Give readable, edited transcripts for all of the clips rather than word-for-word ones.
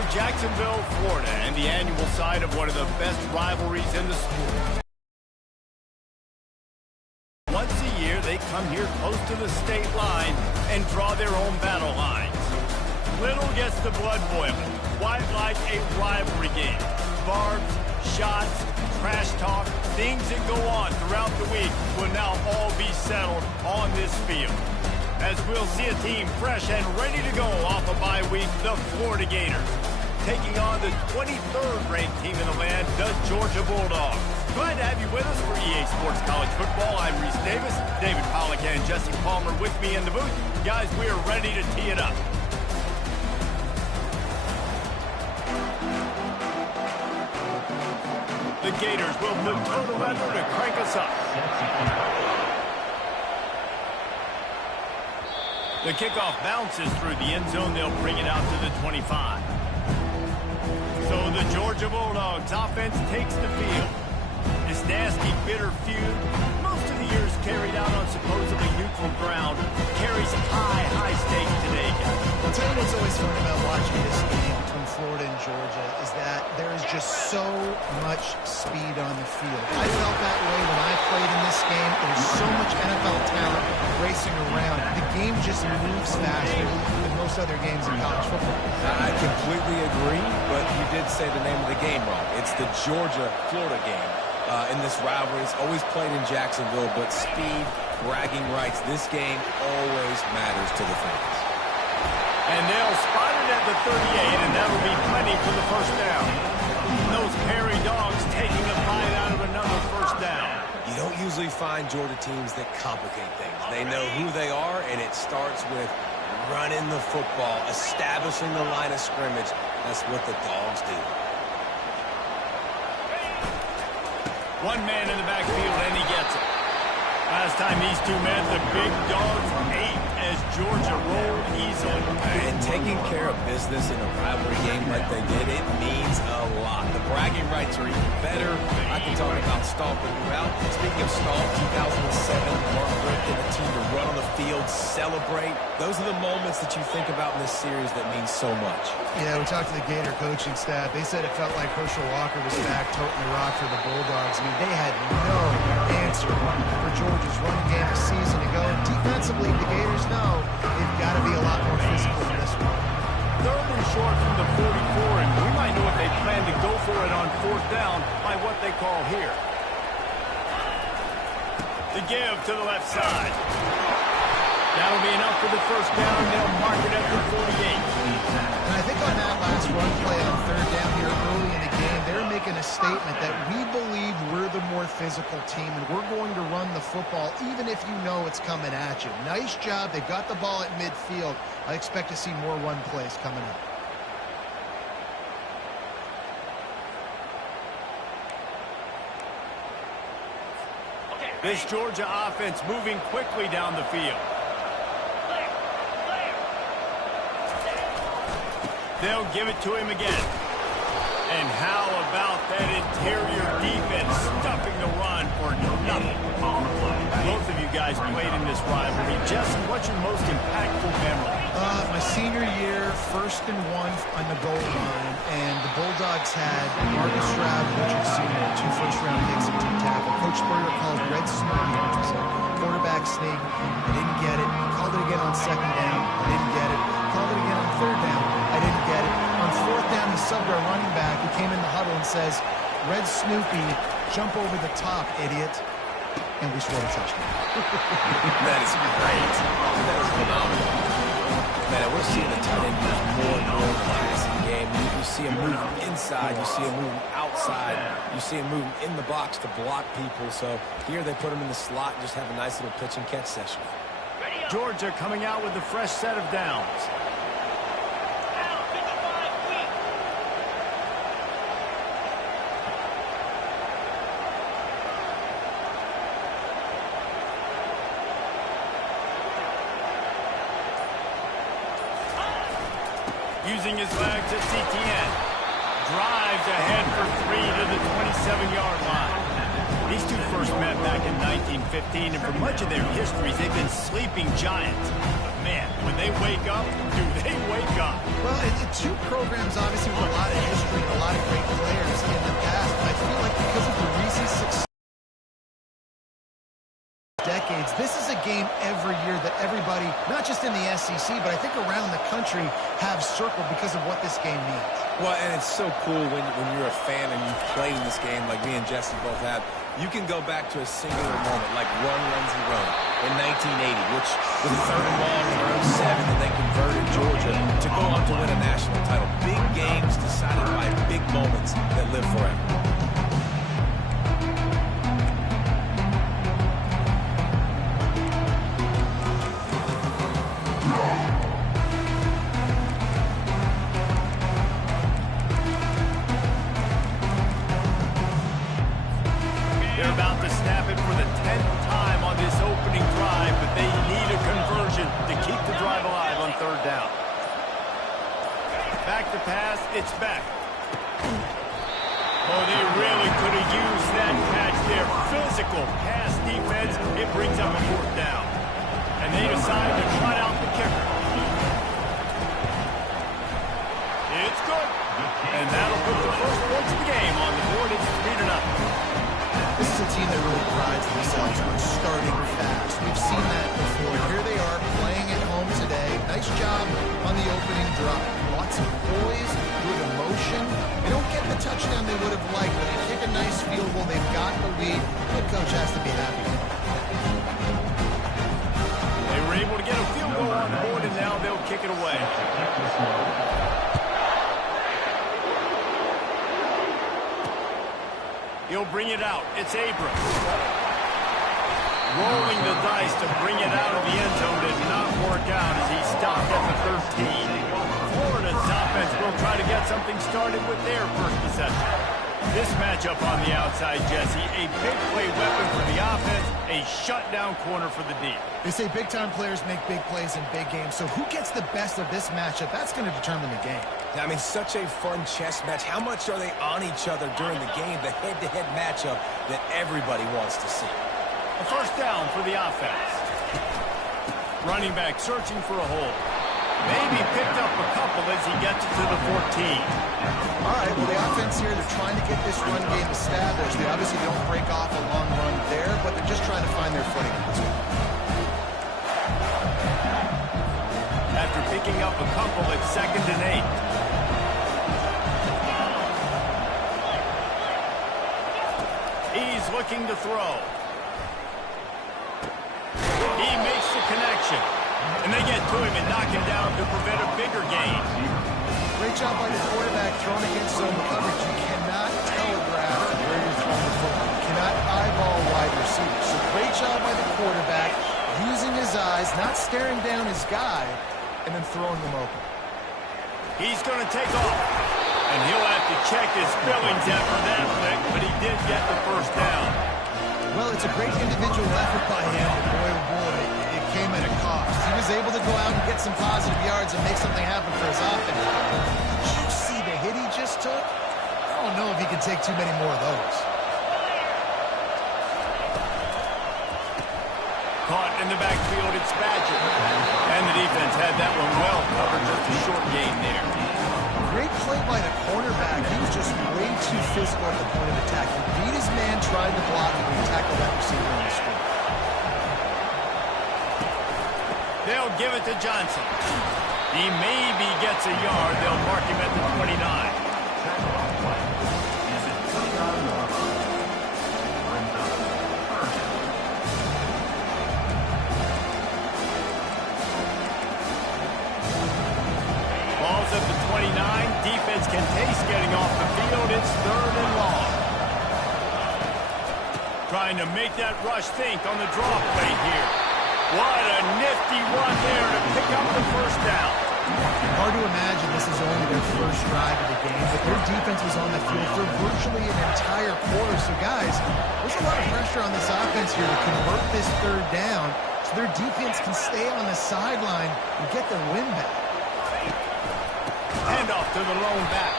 to Jacksonville, Florida, and the annual site of one of the best rivalries in the sport. Once a year, they come here close to the state line and draw their own battle lines. Little gets the blood boiling, quite like a rivalry game. Barbs, shots, trash talk, things that go on throughout the week will now all be settled on this field. As we'll see a team fresh and ready to go off a bye week, the Florida Gators, taking on the 23rd ranked team in the land, the Georgia Bulldogs. Glad to have you with us for EA Sports College Football. I'm Reese Davis, David Pollack and Jesse Palmer with me in the booth. Guys, we are ready to tee it up. The Gators will put total leather to crank us up. The kickoff bounces through the end zone. They'll bring it out to the 25. So the Georgia Bulldogs offense takes the field. This nasty, bitter feud, most of the years carried out on supposedly neutral ground, carries high stakes today, guys. I'll tell you what's always fun about watching this game between Florida and Georgia is that there is just so much speed on the field. I felt that way when I played in this game. There's so much NFL talent racing around. The game just moves faster than most other games in college football. I completely agree, but you did say the name of the game wrong. It's the Georgia-Florida game. In this rivalry, it's always played in Jacksonville, but speed, bragging rights, this game always matters to the fans. And they'll spot it at the 38, and that'll be plenty for the first down. Those Perry Dogs taking a bite out of another first down. You don't usually find Georgia teams that complicate things. They know who they are, and it starts with running the football, establishing the line of scrimmage. That's what the Dogs do. One man in the backfield, and he gets it. Last time these two met, the big dogs ate as Georgia rolled easily. And taking care of business in a rivalry game like they did, it means a lot. The bragging rights are even better. I can talk about stomping throughout. Speaking of stomp, 2007, Mark Richt and a team to run on the field, celebrate. Those are the moments that you think about in this series that mean so much. Yeah, we talked to the Gator coaching staff. They said it felt like Herschel Walker was back toting the rock for the Bulldogs. I mean, they had no answer for Georgia's running game a season ago. Defensively, the Gators know they've got to be a lot more physical in this one. Third and short from the 44, and we might know if they plan to go for it on fourth down by what they call here. The give to the left side. That'll be enough for the first down. They'll mark it at the 48. And I think on that last run play on third down here early in the game, they're making a statement that we believe we're the more physical team and we're going to run the football even if you know it's coming at you. Nice job. They've got the ball at midfield. I expect to see more run plays coming up. This Georgia offense moving quickly down the field. They'll give it to him again. And how about that interior defense stuffing the run for nothing? Both of you guys played in this rivalry. Jesse, what's your most impactful memory? My senior year, 1st and 1 on the goal line, and the Bulldogs had Marcus Stroud and Richard Sr., 2 first-round picks at team tackle. Coach Spurrier called Red Snoopy, which was a quarterback sneak. I didn't get it. Called it again on 2nd down. I didn't get it. Called it again on 3rd down. I didn't get it. On 4th down, he subbed our running back. He came in the huddle and says, Red Snoopy, jump over the top, idiot. And we scored a touchdown. That is great. That is phenomenal. Man, we're seeing the tight end use more and more in the passing game. You see him moving inside. You see him moving outside. You see him moving in the box to block people. So here they put him in the slot and just have a nice little pitch and catch session. Georgia coming out with a fresh set of downs. Using his legs at CTN. Drives ahead for 3 to the 27-yard line. These two first met back in 2015, and for much of their histories, they've been sleeping giants. But man, when they wake up, do they wake up? Well, two programs, obviously, with a lot of history and a lot of great players in the past. But I feel like because of the recent success decades, this is a game every year that everybody, not just in the SEC, but I think around the country, have circled because of what this game means. Well, and it's so cool when you're a fan and you've played in this game like me and Jesse both have. You can go back to a singular moment like Run, Renzi, Run in 1980, which was a third and long in their own 7, and they converted Georgia to go on to win a national title. Big games decided by big moments that live forever. They're about to snap it for the 10th time on this opening drive, but they need a conversion to keep the drive alive on third down. Back to pass, it's back. Oh, they really could have used that catch there. Physical pass defense, it brings up a fourth down. And they decide to trot out the kicker. It's good. And that'll put the first points of the game on the board. It's 3-0. This is a team that really prides themselves on starting fast. We've seen that before. Here they are playing at home today. Nice job on the opening drive. Lots of poise, good emotion. They don't get the touchdown they would have liked, but they kick a nice field goal. They've got the lead. The coach has to be happy. They were able to get a field goal on the board, and now they'll kick it away. He'll bring it out. It's Abrams. Rolling the dice to bring it out of the end zone did not work out as he stopped at the 13. Florida's offense will try to get something started with their first possession. This matchup on the outside, Jesse, a big play weapon for the offense, a shutdown corner for the D. They say big-time players make big plays in big games, so who gets the best of this matchup? That's going to determine the game. I mean, such a fun chess match. How much are they on each other during the game, the head-to-head matchup that everybody wants to see? A first down for the offense. Running back searching for a hole. Maybe picked up a couple as he gets it to the 14. All right, well, the offense here, they're trying to get this run game established. They obviously don't break off a long run there, but they're just trying to find their footing in this one. After picking up a couple, it's 2nd and 8. He's looking to throw. He makes the connection. And they get to him and knock him down to prevent a bigger gain. Great job by the quarterback throwing against zone coverage. You cannot telegraph where you're throwing the football. You cannot eyeball wide receivers. So great job by the quarterback using his eyes, not staring down his guy, and then throwing them open. He's going to take off. And he'll have to check his feelings after that flick, but he did get the first down. Well, it's a great individual effort by him, but boy, oh boy, it came at a cost. He was able to go out and get some positive yards and make something happen for his offense. Did you see the hit he just took? I don't know if he can take too many more of those. Caught in the backfield, it's Badger. And the defense had that one well covered, just a short gain there. Great play by the cornerback. He was just way too physical at the point of attack. He beat his man trying to block it and tackle that receiver on the screen. They'll give it to Johnson. He maybe gets a yard. They'll mark him at the 29. Ball's at the 29. Defense can taste getting off the field. It's 3rd and long. Trying to make that rush think on the draw play here. What a nifty run there to pick up the first down. Hard to imagine this is only their first drive of the game, but their defense was on the field for virtually an entire quarter. So, guys, there's a lot of pressure on this offense here to convert this 3rd down so their defense can stay on the sideline and get their win back. Handoff to the lone back.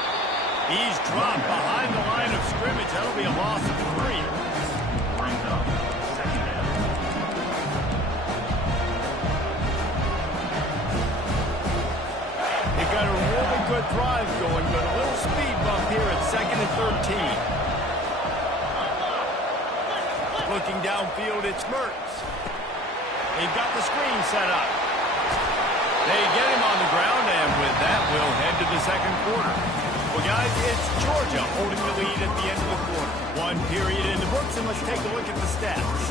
He's dropped behind the line of scrimmage. That'll be a loss of 3. Looking downfield, it's Mertz. They've got the screen set up. They get him on the ground, and with that, we'll head to the second quarter. Well, guys, it's Georgia holding the lead at the end of the quarter. One period in the books, and let's take a look at the stats.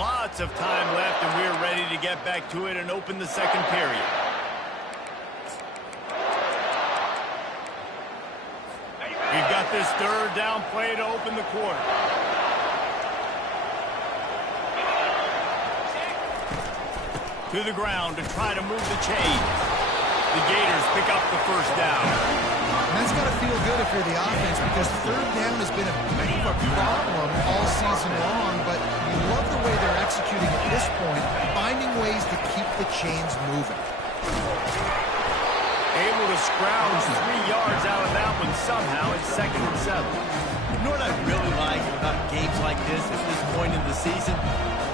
Lots of time left, and we're ready to get back to it and open the second period. We've got this third down play to open the quarter. To the ground to try to move the chain. The Gators pick up the first down. And that's got to feel good if you're the offense, because third down has been a bit of a problem all season long, but you love the way they're executing at this point, finding ways to keep the chains moving. Able to scrounge 3 yards out of that one somehow. It's 2nd and 7. You know what I really like about games like this at this point in the season?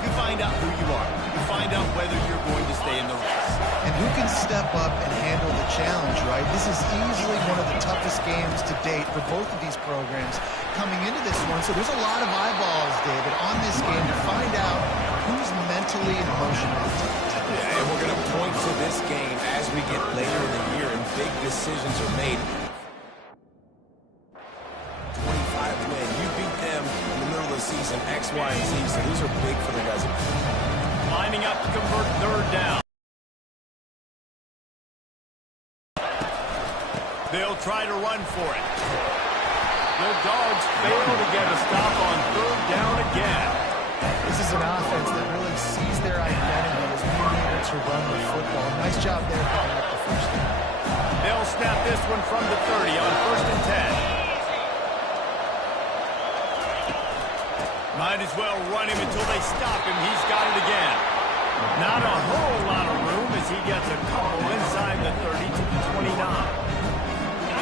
You find out who you are. You find out whether you're going to stay in the race. And who can step up and handle the challenge, right? This is easily one of the toughest games to date for both of these programs coming into this one. So there's a lot of eyeballs, David, on this game to find out who's mentally and emotionally tight. Yeah, and we're going to point to this game as we get later in the year and big decisions are made. 25 win. You beat them in the middle of the season, X, Y, and Z, so these are big for the resume. Lining up to convert third down. They'll try to run for it. The Dawgs fail to get a stop on third down again. This is an offense that really sees their identity as being able to run the football. Nice job there picking up the first down. They'll snap this one from the 30 on 1st and 10. Might as well run him until they stop him. He's got it again. Not a whole lot of room as he gets a couple inside the 30 to the 29.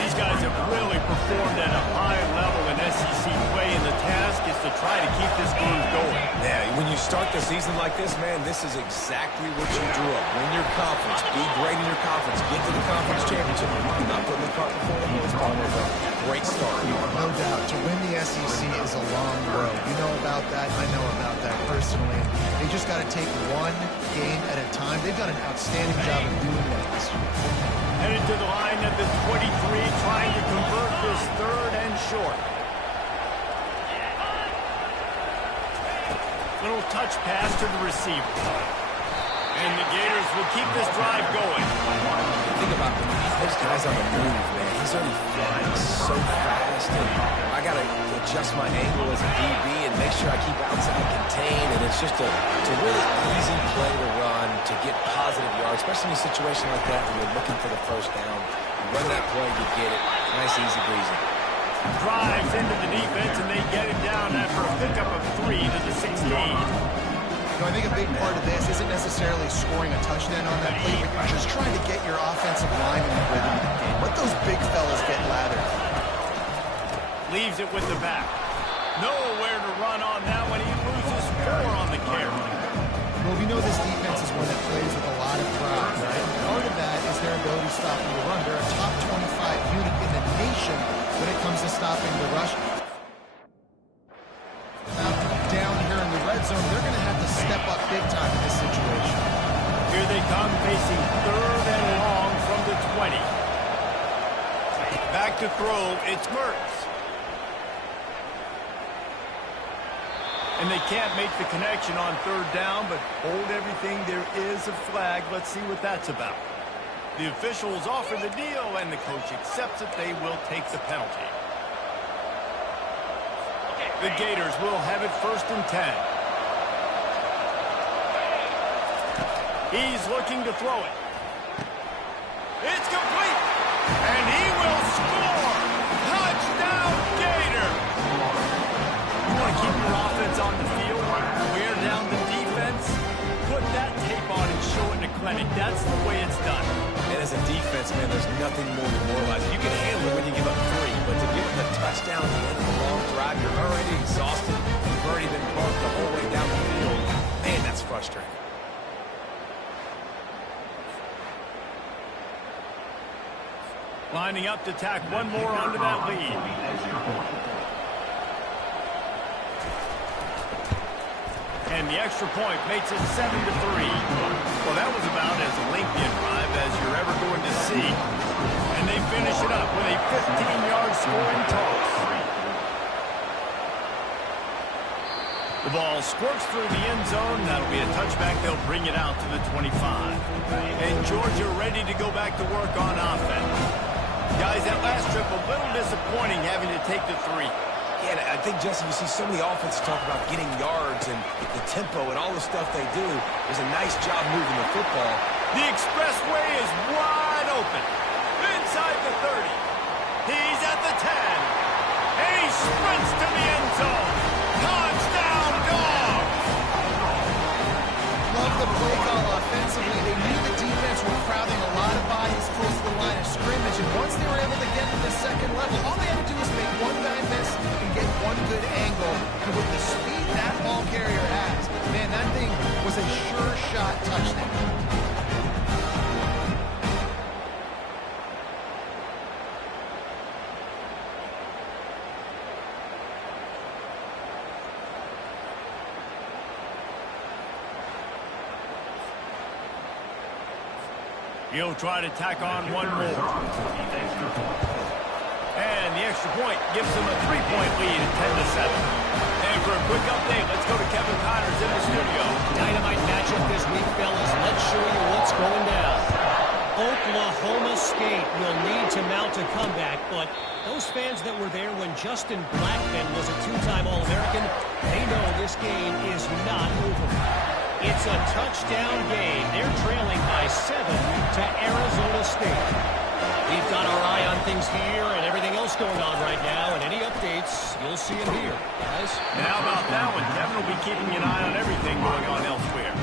These guys have really performed at a high level in SEC play, and the task is to try to keep this groove going. Yeah, when you start the season like this, man, this is exactly what you drew up. Win your conference, be great in your conference, get to the conference championship. You're not putting the cart before the horse, but it was a great start. No doubt. To win the SEC is a long road. You know about that. I know about that personally. They just got to take one game at a time. They've done an outstanding job of doing that this year. Headed to the line at the 23, trying to convert this third and short. Little touch pass to the receiver. And the Gators will keep this drive going. Think about those guys on the move, man. He's already flying so fast. And I got to adjust my angle as a DB and make sure I keep outside contained. And it's just it's a really easy play to run to get positive yards, especially in a situation like that when you're looking for the first down. You run that play, you get it. Nice, easy breezy. Drives into the defense, and they get him down after a pickup of 3 to the 16. I think a big part of this isn't necessarily scoring a touchdown on that play, but you're just trying to get your offensive line in the rhythm of the game. Let those big fellas get lathered. Leaves it with the back. Nowhere to run on that one. He loses 4 on the carry. Well, we know this defense is one that plays with a lot of pride, right? Part of that is their ability to stop the run. They're a top 25 unit in the nation when it comes to stopping the rush. Down here in the red zone, they're going to have to step up big time in this situation. Here they come, facing third and long from the 20. Back to throw, it's Mertz. And they can't make the connection on third down, but hold everything. There is a flag. Let's see what that's about. The officials offer the deal, and the coach accepts it. They will take the penalty. The Gators will have it 1st and 10. He's looking to throw it. It's complete. And he will score. Touchdown, Gators. You want to keep your offense on the field, wear down the defense, put that tape on and show it in a clinic. That's the way it's done. And as a defense, man, there's nothing more demoralizing. You can handle it when you give up 3, but to give them a touchdown at the end of the long drive, you're already exhausted. You've already been bumped the whole way down the field. Man, that's frustrating. Lining up to tack one more onto that lead. And the extra point makes it 7-3. Well, that was about as lengthy a drive as you're ever going to see. And they finish it up with a 15-yard scoring toss. The ball squirts through the end zone. That'll be a touchback. They'll bring it out to the 25. And Georgia ready to go back to work on offense. Guys, that last trip a little disappointing having to take the 3. Yeah, I think, Jesse, you see so many offenses talk about getting yards and the tempo and all the stuff they do. There's a nice job moving the football. The expressway is wide open. Inside the 30. He's at the 10. And he sprints to the end zone. Touchdown, Dawgs! Love the play call offensively. They knew the defense were crowding a lot of bodies close to the line of scrimmage, and once they were able to get to the second level, all they had to do was make one guy miss and get one good angle. And with the speed that ball carrier has, man, that thing was a sure shot touchdown. He'll try to tack on one more. And the extra point gives them a 3-point lead at 10-7. And for a quick update, let's go to Kevin Connors in the studio. Dynamite matchup this week, fellas. Let's show you what's going down. Oklahoma State will need to mount a comeback, but those fans that were there when Justin Blackmon was a 2-time All-American, they know this game is not over. It's a touchdown game. They're trailing by 7 to Arizona State. We've got our eye on things here and everything else going on right now, and any updates, you'll see them here, guys. And how about that one? Kevin will be keeping an eye on everything going on elsewhere.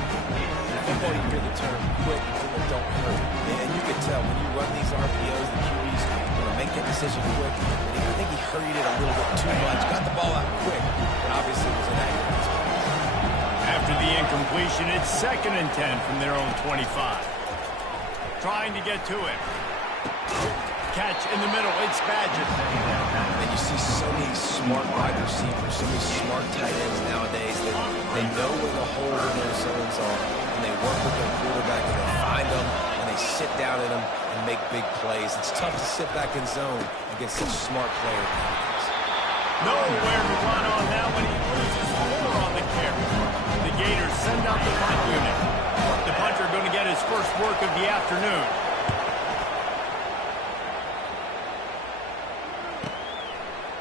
Football, you hear the term quick but don't hurt. And you can tell when you run these RPOs, the QBs make that decision quick. I think he hurried it a little bit too much. Got the ball out quick, but obviously was inaccurate. After the incompletion, it's 2nd and 10 from their own 25. Trying to get to it. Catch in the middle. It's Badger. And you see so many smart wide receivers, so many smart tight ends nowadays that they know where the holes in their zones are, and they work with their quarterback, and they find them, and they sit down in them and make big plays. It's tough to sit back in zone against such smart players. Nowhere to run on now when he loses 4 on the carry. The Gators send out the punt unit. The punter going to get his first work of the afternoon.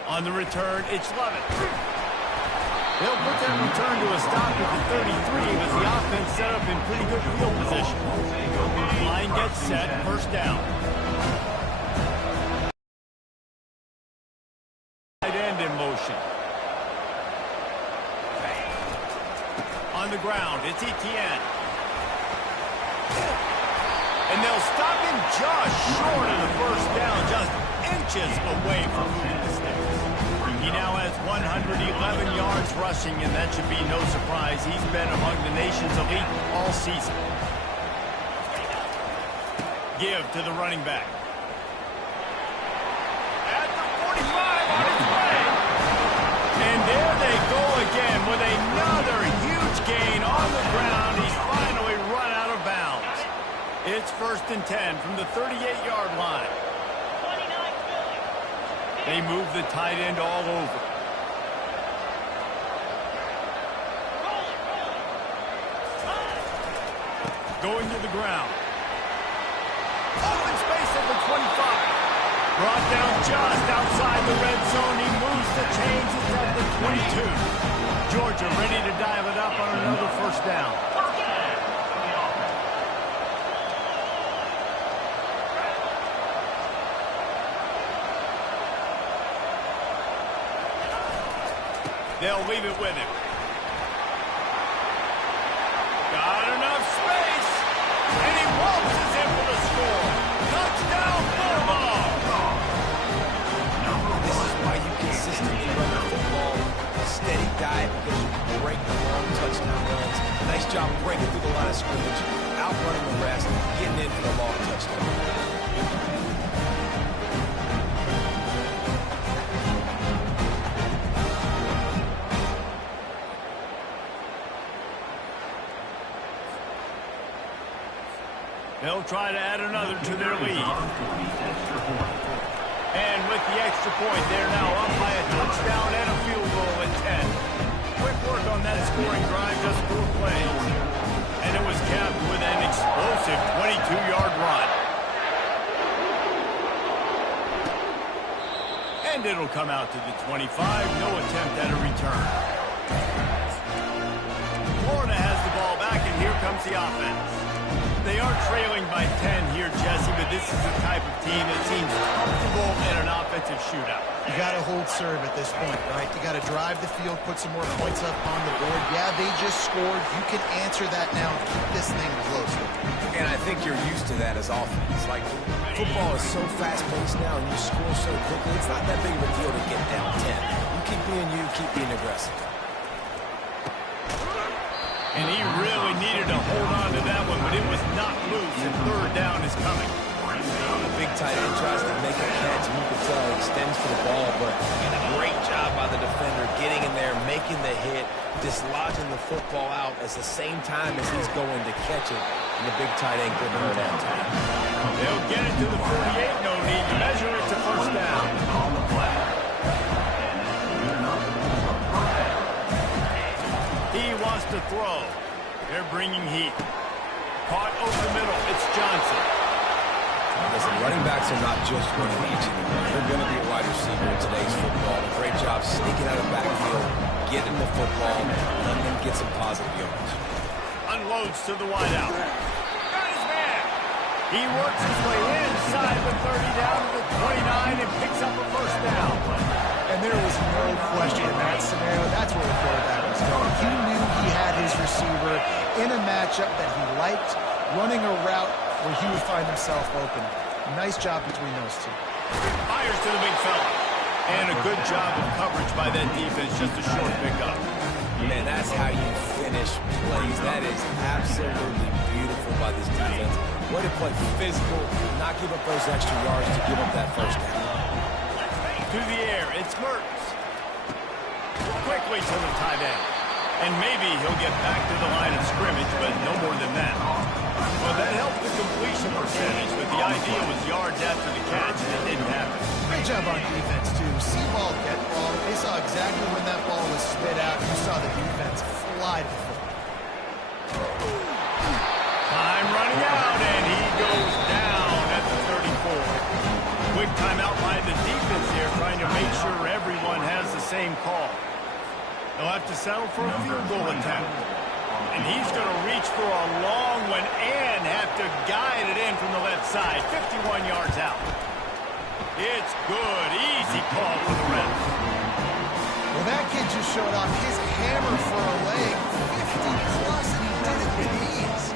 On the return, it's Lovett. They'll put that return to a stop at the 33 as the offense set up in pretty good field position. Line gets set, first down. Tight end in motion. On the ground, it's Etienne. And they'll stop him just short of the first down, just inches away from moving the sticks. He now has 111 yards rushing, and that should be no surprise. He's been among the nation's elite all season. Give to the running back. At the 45 on his way. And there they go again with another huge gain on the ground. He's finally run out of bounds. It's 1st and 10 from the 38-yard line. They move the tight end all over. Going to the ground. Open space at the 25. Brought down just outside the red zone. He moves the chains. It's at the 22. Georgia ready to dial it up on another first down. They'll leave it with him. Got enough space. And he waltzes in for the score. Touchdown, Bulldogs. This is why you consistently run the football. A steady diet because you break the long touchdown runs. Nice job breaking through the line of scrimmage, outrunning the rest, getting in for the long touchdown. try to add another to their lead. And with the extra point, they're now up by a touchdown and a field goal at 10. Quick work on that scoring drive, just 4 plays. And it was capped with an explosive 22-yard run. And it'll come out to the 25. No attempt at a return. Florida has the ball back, and here comes the offense. They are trailing by 10 here, Jesse, but this is the type of team that seems comfortable in an offensive shootout. You got to hold serve at this point, right? You got to drive the field, put some more points up on the board. Yeah, they just scored. You can answer that now and keep this thing close. And I think you're used to that as offense. Like, football is so fast-paced now, and you score so quickly, it's not that big of a deal to get down 10. You keep being aggressive. And he really needed to hold on to that one, but it was not loose, and third down is coming. The big tight end tries to make a catch, and you can tell he extends for the ball, but a great job by the defender getting in there, making the hit, dislodging the football out at the same time as he's going to catch it, and the big tight end couldn't hold on to it. They'll get it to the 48, no need to measure it to first down. He wants to throw. They're bringing heat. Caught over the middle. It's Johnson. Listen, running backs are not just running each anymore. They're going to be a wide receiver in today's football. A great job sneaking out of the backfield, getting the football, letting them get some positive yards. Unloads to the wideout. Got his man. He works his way inside the 30 down to the 29 and picks up a first down. And there was no question in that scenario. That's where the quarterback was going. He knew he had his receiver in a matchup that he liked, running a route where he would find himself open. Nice job between those two. Fires to the big fella. And a good job of coverage by that defense, just a short pickup. Man, that's how you finish plays. That is absolutely beautiful by this defense. Way to play physical, not give up those extra yards to give up that first down. To the air, it's Mertz. Quickly to the tight end. And maybe he'll get back to the line of scrimmage, but no more than that. Well, that helped the completion percentage, but the idea was yards after the catch, and it didn't happen. Great job on defense, too. See ball, get ball. They saw exactly when that ball was spit out. You saw the defense fly to the football. Time running out, and he goes down at the 34. Quick timeout by the defense here, trying to make sure everyone has the same call. They'll have to settle for a field goal attempt. And he's going to reach for a long one and have to guide it in from the left side. 51 yards out. It's good. Easy call for the refs. Well, that kid just showed off his hammer for a leg. 50-plus, and he did it with ease.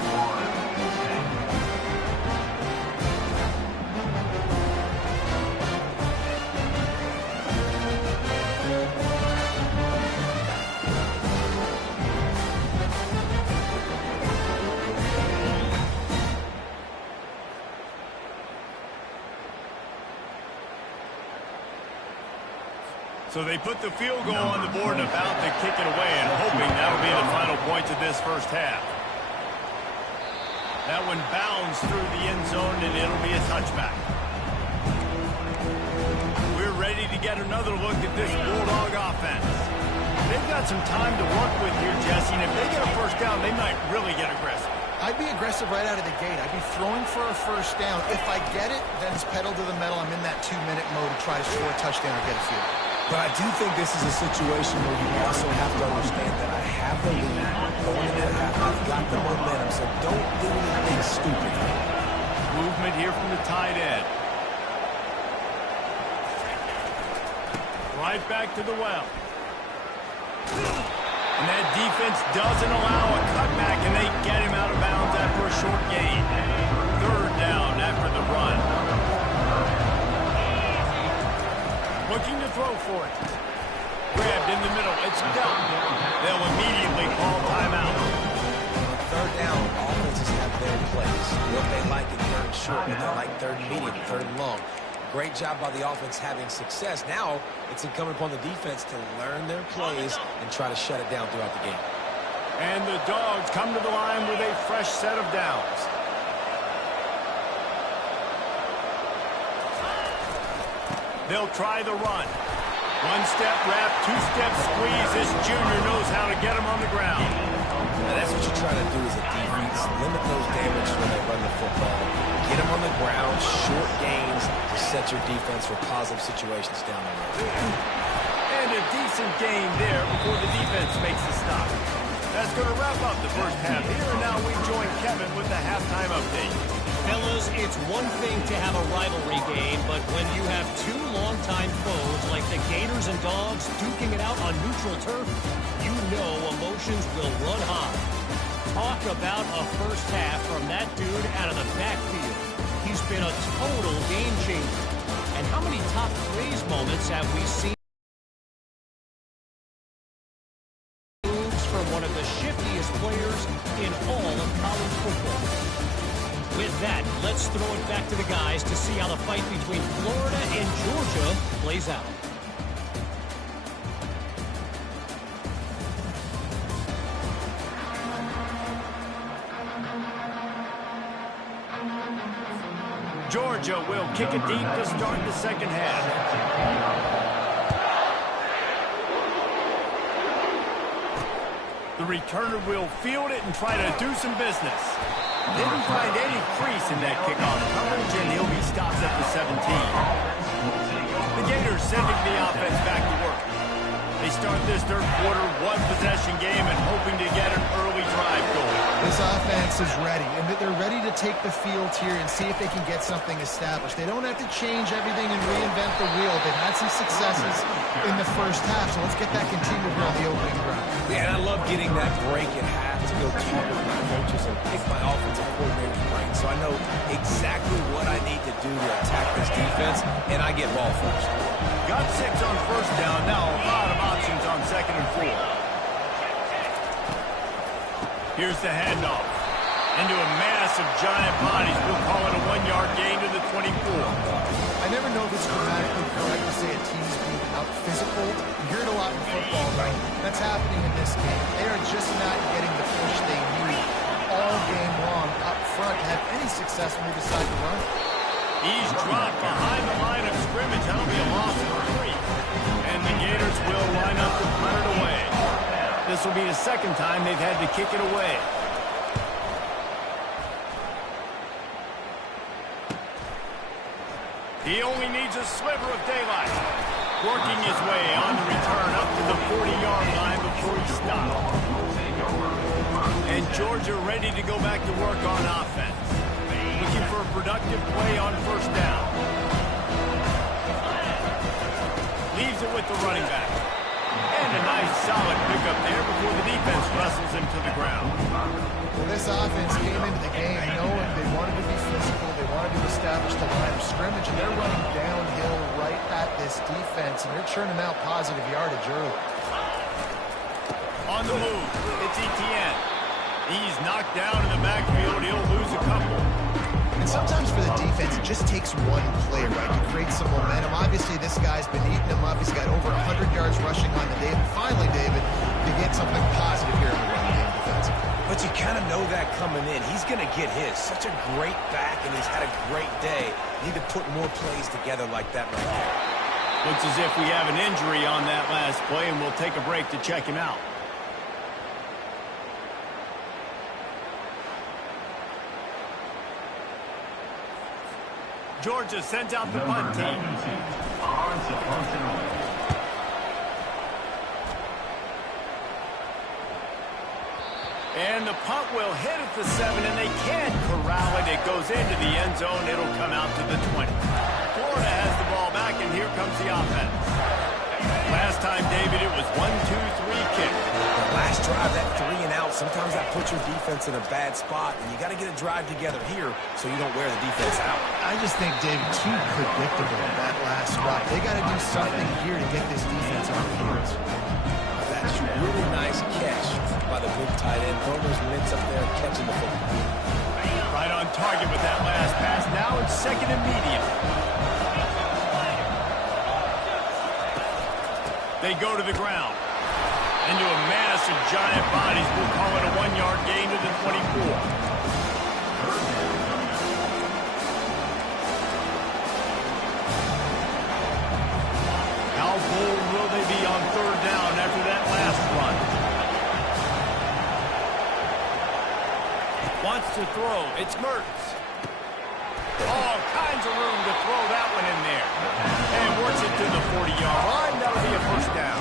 So they put the field goal on the board and about to kick it away, and hoping that'll be the final points of this first half. That one bounds through the end zone, and it'll be a touchback. We're ready to get another look at this Bulldog offense. They've got some time to work with here, Jesse, and if they get a first down, they might really get aggressive. I'd be aggressive right out of the gate. I'd be throwing for a first down. If I get it, then it's pedal to the metal. I'm in that 2-minute mode to try to score a touchdown or get a field. But I do think this is a situation where you also have to understand that I have the lead going into half. I've got the momentum, so don't do anything stupid. Movement here from the tight end. Right back to the well. And that defense doesn't allow a cutback, and they get him out of bounds after a short gain. Third down after the run. Looking to throw for it. Grabbed in the middle. It's done. They'll immediately call timeout. On third down, offenses have their plays. What they like in third and short, what they like third and medium, third and long. Great job by the offense having success. Now it's incumbent upon the defense to learn their plays and try to shut it down throughout the game. And the Dogs come to the line with a fresh set of downs. They'll try the run. One-step wrap, two-step squeeze. This junior knows how to get him on the ground. Now that's what you're trying to do as a defense. Limit those damage when they run the football. Get them on the ground, short gains to set your defense for positive situations down the road. And a decent gain there before the defense makes the stop. That's going to wrap up the first half here, and now we join Kevin with the halftime update. Fellas, it's one thing to have a rivalry game, but when you have two longtime foes like the Gators and Dawgs duking it out on neutral turf, you know emotions will run high. Talk about a first half from that dude out of the backfield. He's been a total game changer. And how many top praise moments have we seen from one of the shiftiest players in all of college football? With that, let's throw it back to the guys to see how the fight between Florida and Georgia plays out. Georgia will kick it deep to start the second half. The returner will field it and try to do some business. Didn't find any crease in that kickoff coverage, and he'll be stopped at the 17. The Gators sending the offense back to work. They start this third quarter one-possession game and hoping to get an early drive going. This offense is ready, and they're ready to take the field here and see if they can get something established. They don't have to change everything and reinvent the wheel. They've had some successes in the first half, so let's get that continued here on the opening drive. Yeah, and I love getting that break at half to go talk with my coaches and pick my offensive coordinator's brain, so I know exactly what I need to do to attack this defense, and I get ball first. Got 6 on first down. Now a lot of options on second and 4. Here's the handoff. Into a mass of giant bodies. We'll call it a 1-yard gain to the 24. I never know if it's grammatically correct to say a team's being out-physical. You hear it a lot in football, right? That's happening in this game. They are just not getting the push they need all game long up front to have any success when they decide to run. He's dropped behind the line of scrimmage. That'll be a loss of 3. And the Gators will line up to punt it away. This will be the second time they've had to kick it away. He only needs a sliver of daylight. Working his way on the return up to the 40-yard line before he stopped. And Georgia ready to go back to work on offense. Looking for a productive play on first down. Leaves it with the running back. And a nice solid pickup there before the defense wrestles him to the ground. Well, this offense came into the game knowing they wanted to be physical, they wanted to establish the line of scrimmage, and they're running downhill right at this defense, and they're churning out positive yardage early. On the move, it's Etienne. He's knocked down in the backfield. He'll lose a couple. And sometimes for the defense, it just takes one play, right, to create some momentum. Obviously, this guy's been eating them up. He's got over 100 yards rushing on the day. And finally, David, to get something positive here in the run game defensively. But you kind of know that coming in. He's going to get his. Such a great back, and he's had a great day. Need to put more plays together like that right there. Looks as if we have an injury on that last play, and we'll take a break to check him out. Georgia sends out the punt team. And the punt will hit at the 7, and they can't corral it. It goes into the end zone. It'll come out to the 20. Florida has the ball back, and here comes the offense. Last time, David, it was 1-2-3 kick. Last drive, that 3 and out, sometimes that puts your defense in a bad spot, and you got to get a drive together here so you don't wear the defense out. I just think, David, too predictable that last drive. They got to do something here to get this defense on the field. That's a really nice catch by the big tight end. Throwing those mitts up there, catching the football. Right on target with that last pass. Now it's second and medium. They go to the ground. Into a mass of giant bodies. We'll call it a 1-yard gain to the 24. to throw. It's Mertz. All kinds of room to throw that one in there. And works it to the 40-yard line. That'll be a first down.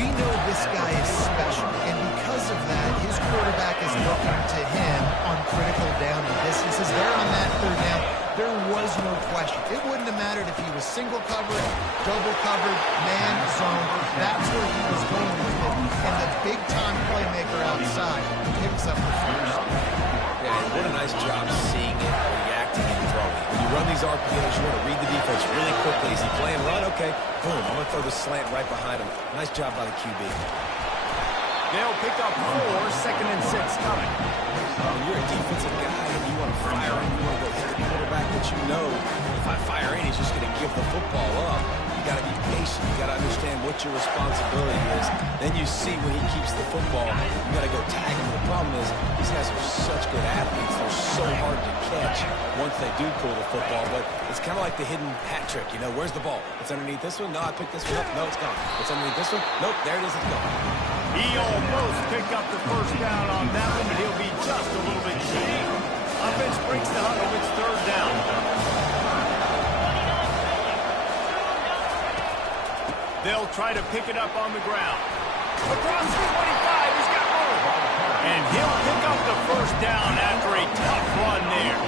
We know this guy is special, and because of that, his quarterback is looking to him on critical down and distances. There on that third down, there was no question. It wouldn't have mattered if he was single covered, double covered, man, zone. That's where he was going with it. And the big-time playmaker outside picks up the first. Yeah, and what a nice job seeing it, reacting, and throwing. When you run these RPOs, you want to read the defense really quickly. Is he playing run? Okay, boom, I'm going to throw the slant right behind him. Nice job by the QB. They'll pick up 4, 2nd and 6 coming. When you're a defensive guy and you want to fire in, you want to go hit the quarterback that you know, if I fire in, he's just going to give the football up. You got to be patient. You got to understand what your responsibility is. Then you see when he keeps the football, you got to go tag him. The problem is these guys are such good athletes. They're so hard to catch once they do pull the football. But it's kind of like the hidden hat trick. You know, where's the ball? It's underneath this one. No, I picked this one up. No, it's gone. It's underneath this one. Nope, there it is. It's gone. He almost picked up the first down on that one, but he'll be just a little bit short. Offense breaks the huddle. It's third down. They'll try to pick it up on the ground. Across the 25, he's got room. And he'll pick up the first down after a tough run there.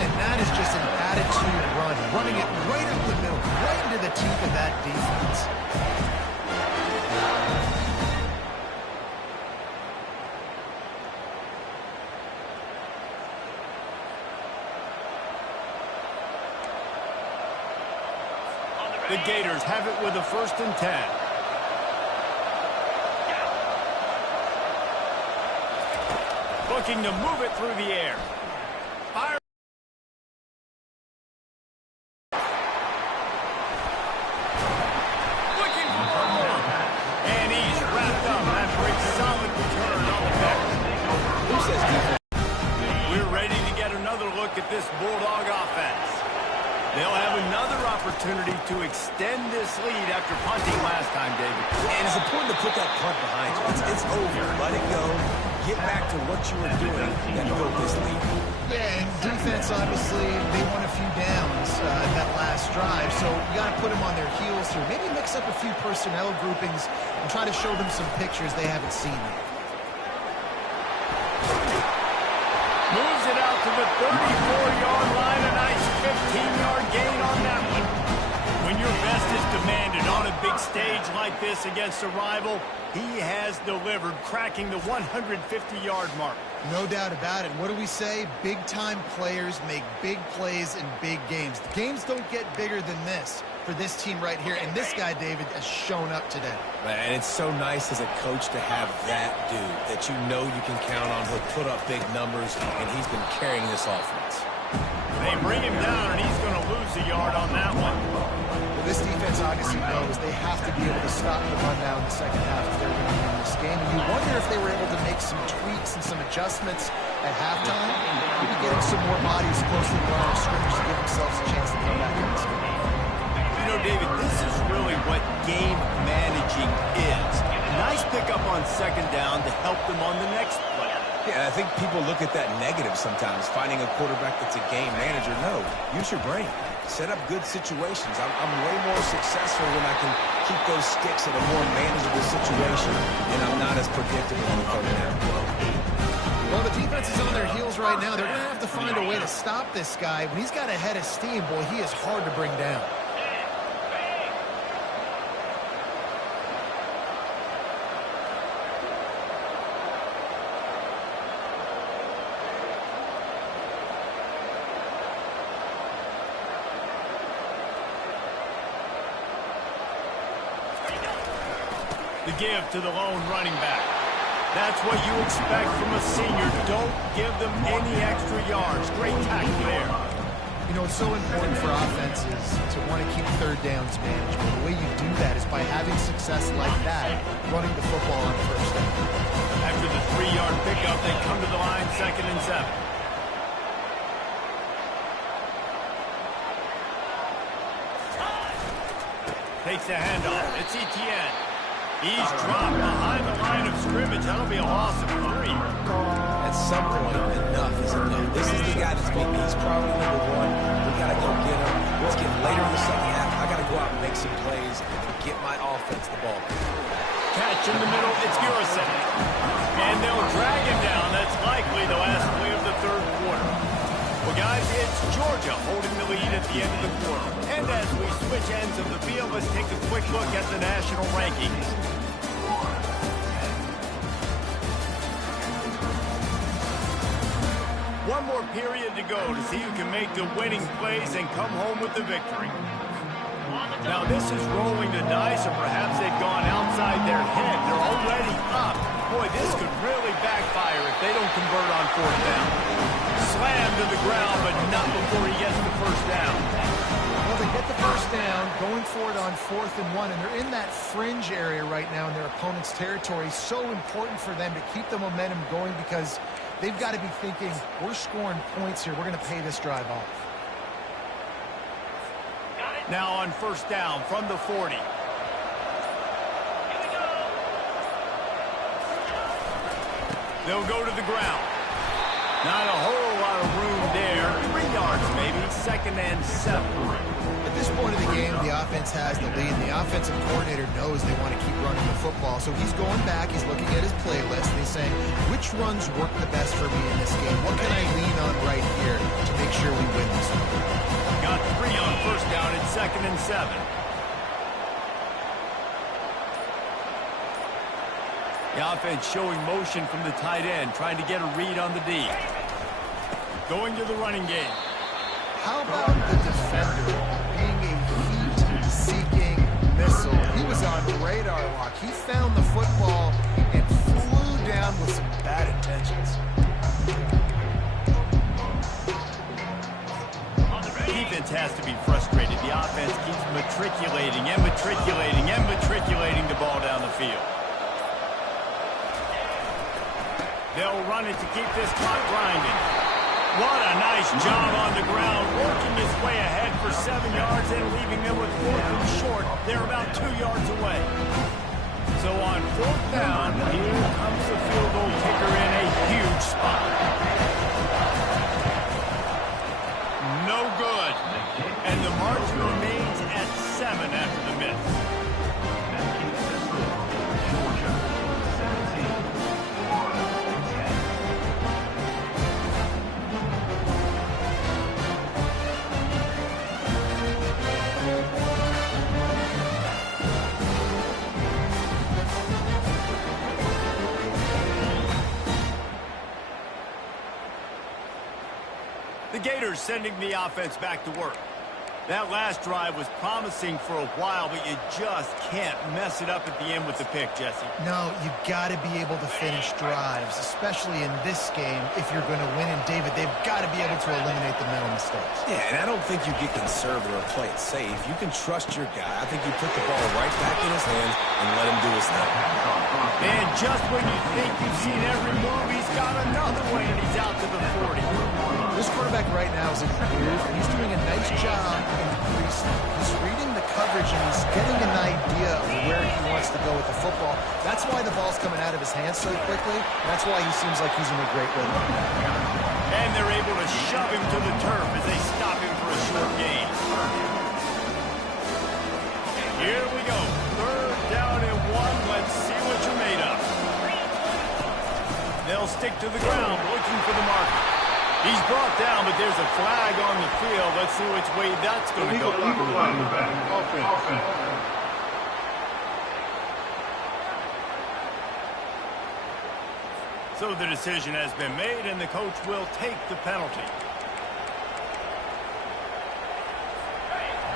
And that is just an attitude run, running it right up the middle, right into the teeth of that defense. The Gators have it with a 1st and 10. Looking to move it through the air. Fire. Looking for more. And he's wrapped up after a solid return on the back. Who says defense? We're ready to get another look at this Bulldog offense. They'll have another opportunity to extend this lead after punting last time, David. And it's important to put that punt behind you. It's over. Let it go. Get back to what you were doing that built this lead. Yeah, and defense, obviously, they won a few downs that last drive, so you got to put them on their heels here. Maybe mix up a few personnel groupings and try to show them some pictures they haven't seen yet. Moves it out to the 34-yard line. A nice 15-yard gain on that one. When your best is demanded on a big stage like this against a rival, he has delivered, cracking the 150-yard mark. No doubt about it. What do we say? Big-time players make big plays in big games. The games don't get bigger than this for this team right here, and this guy, David, has shown up today. And it's so nice as a coach to have that dude that you know you can count on. He'll put up big numbers, and he's been carrying this offense. They bring him down, and he's going to lose a yard on that one. Well, this defense obviously knows they have to be able to stop the run now in the second half if they're going to win this game. And you wonder if they were able to make some tweaks and some adjustments at halftime, maybe getting some more bodies close to the line of scrimmage to give themselves a chance to come back in this game. You know, David, this is really what game managing is. Nice pickup on 2nd down to help them on the next play. Yeah, I think people look at that negative sometimes, finding a quarterback that's a game manager. No, use your brain. Set up good situations. I'm way more successful when I can keep those sticks in a more manageable situation, and I'm not as predictable on the third down. Well, the defense is on their heels right now. They're going to have to find a way to stop this guy. When he's got a head of steam, boy, he is hard to bring down. The give to the lone running back. That's what you expect from a senior. Don't give them any extra yards. Great tackle there. You know, it's so important for offenses to want to keep third downs manageable. The way you do that is by having success like that, running the football on first down. After the 3-yard pickup, they come to the line 2nd and 7. Takes the handoff. It's Etienne. He's dropped behind the line of scrimmage. That'll be a loss of 3. at some point, enough is enough. This is the guy that's beating me. He's priority number one. We got to go get him. Let's get later in the second half. I got to go out and make some plays and get my offense the ball. Catch in the middle, it's Gurison. And they'll drag him down. That's likely the last play of the third quarter. Well, guys, it's Georgia holding the lead at the end of the quarter. And as we switch ends of the field, let's take a quick look at the national rankings. One more period to go to see who can make the winning plays and come home with the victory. Now, this is rolling the dice, or perhaps they've gone outside their head. They're already up. Boy, this could really backfire if they don't convert on fourth down. Slammed to the ground, but not before he gets the first down. Well, they get the first down, going for it on 4th and 1, and they're in that fringe area right now in their opponent's territory. So important for them to keep the momentum going because they've got to be thinking, we're scoring points here. We're going to pay this drive off. Now on first down from the 40. They'll go to the ground. Not a whole lot of room there. 3 yards maybe, 2nd and 7. At this point of the game, the offense has the lead. The offensive coordinator knows they want to keep running the football. So he's going back, he's looking at his playlist, and he's saying, which runs work the best for me in this game? What can I lean on right here to make sure we win this one? Got 3 on first down at 2nd and 7. The offense showing motion from the tight end, trying to get a read on the D. Going to the running game. How about the defender being a heat-seeking missile? He was on radar lock. He found the football and flew down with some bad intentions. Defense has to be frustrated. The offense keeps matriculating and matriculating and matriculating the ball down the field. They'll run it to keep this clock grinding. What a nice job on the ground, working his way ahead for 7 yards and leaving them with 4th and short. They're about 2 yards away. So on 4th down, here comes the field goal kicker in a huge spot. No good. And the margin remains at 7 after the miss. The Gators sending the offense back to work. That last drive was promising for a while, but you just can't mess it up at the end with the pick, Jesse. No, you got to be able to finish drives, especially in this game if you're going to win. And, David, they've got to be able to eliminate the mental mistakes. Yeah, and I don't think you get conservative or play it safe. You can trust your guy. I think you put the ball right back in his hands and let him do his thing. And just when you think you've seen every move, he's got another one, and he's out to the 40. This quarterback right now is in the groove. He's doing a nice job. He's reading the coverage, and he's getting an idea of where he wants to go with the football. That's why the ball's coming out of his hands so quickly. That's why he seems like he's in a great rhythm. And they're able to shove him to the turf as they stop him for a short gain. Here we go. 3rd down and 1. Let's see what you're made of. They'll stick to the ground, looking for the marker. He's brought down, but there's a flag on the field. Let's see which way that's going to go. So the decision has been made, and the coach will take the penalty.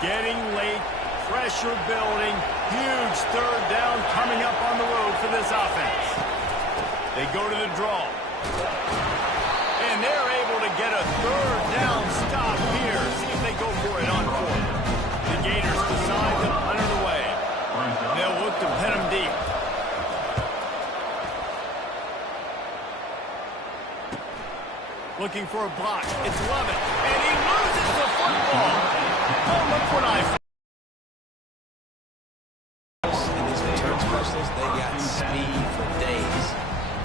Getting late, pressure building, huge 3rd down coming up on the road for this offense. They go to the draw. And they're able to get a 3rd down stop here. See if they go for it on 4th. The Gators decide to punt it away. They'll look to pin him deep. Looking for a block. It's Lovett. And he loses the football. Oh, look what And these return specialists, they got speed for days.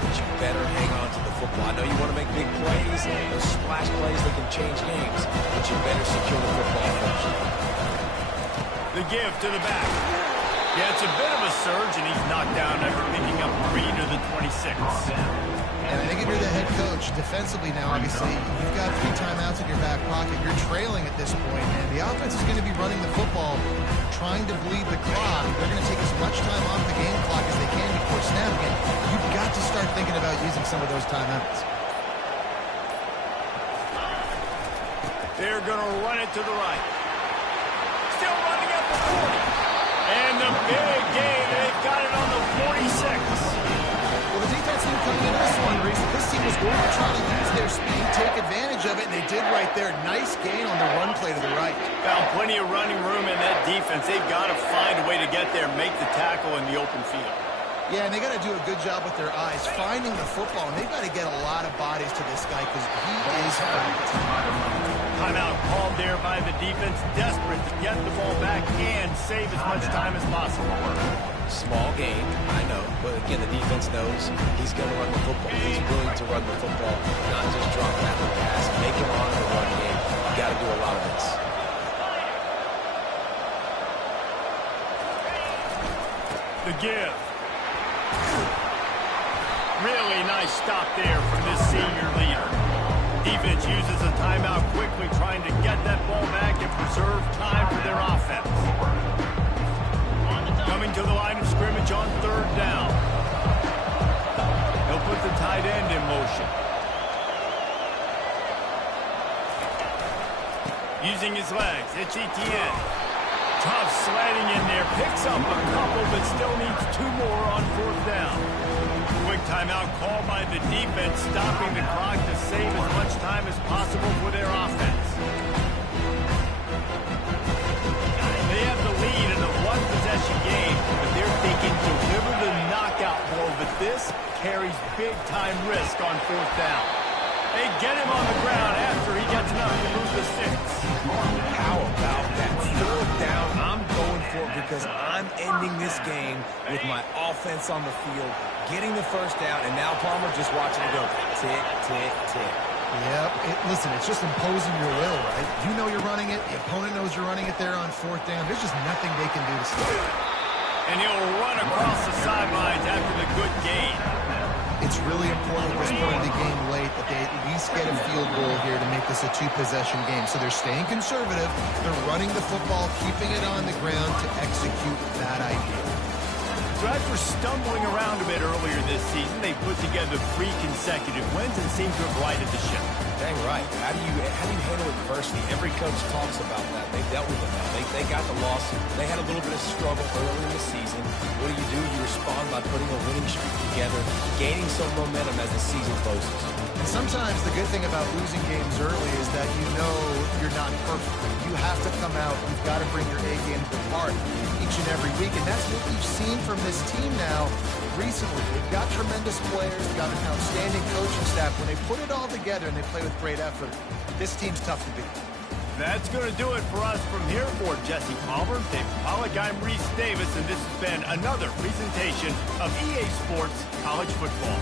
But you better hang on to the football. football. I know you want to make big plays, those splash plays that can change games, but you better secure the football first. The give to the back. Yeah, it's a bit of a surge, and he's knocked down after picking up 3 to the 26. And I think if you're the head coach, defensively now, obviously, you've got 3 timeouts in your back pocket. You're trailing at this point, and the offense is going to be running the football, trying to bleed the clock. They're going to take as much time off the game clock as they can before snapping it. You've got to start thinking about using some of those timeouts. They're going to run it to the right. Still running at the 40. And the big gain, they've got it on the 46. Well, the defense knew coming into this one, Reese, that this team was going to try to use their speed, take advantage of it, and they did right there. Nice gain on the run play to the right. Found plenty of running room in that defense. They've got to find a way to get there, make the tackle in the open field. Yeah, and they got to do a good job with their eyes, finding the football, and they've got to get a lot of bodies to this guy because he is fast. Timeout called there by the defense, desperate to get the ball back and save as much time as possible. Small game, I know, but again, the defense knows he's going to run the football. He's willing to run the football, not just drop back the pass, make him on in the run game. You got to do a lot of this. The give. Really nice stop there from this senior leader. Defense uses a timeout quickly, trying to get that ball back and preserve time for their offense. Coming to the line of scrimmage on 3rd down. He'll put the tight end in motion. Using his legs, it's Etienne. Tough sliding in there, picks up a couple, but still needs 2 more on 4th down. Quick timeout called by the defense, stopping the clock to save as much time as possible for their offense. They have the lead in a 1-possession game, but they're thinking deliver the knockout blow, but this carries big-time risk on 4th down. They get him on the ground after he gets enough to move the 6. How about that 4th down? I'm going for it because I'm ending this game with my offense on the field, getting the 1st down, and now Palmer just watching it go tick, tick, tick. Yep. Listen, it's just imposing your will, right? You know you're running it. The opponent knows you're running it there on 4th down. There's just nothing they can do to stop it. And he'll run across the sidelines after the good gain. It's really important at this point in the game late that they at least get a field goal here to make this a 2-possession game. So they're staying conservative. They're running the football, keeping it on the ground to execute that idea. So after stumbling around a bit earlier this season, they put together 3 consecutive wins and seem to have righted the ship. Dang right. How do you handle adversity? Every coach talks about that. They dealt with it now. They got the loss. They had a little bit of struggle early in the season. What do? You respond by putting a winning streak together, gaining some momentum as the season closes. And sometimes the good thing about losing games early is that you know you're not perfect. You have to come out. You've got to bring your A game to the party each and every week. And that's what we've seen from this team now recently. They've got tremendous players. They've got an outstanding coaching staff. When they put it all together and they play with great effort, this team's tough to beat. That's going to do it for us from here. For Jesse Palmer, Dave Pollack, I'm Reese Davis, and this has been another presentation of EA Sports College Football.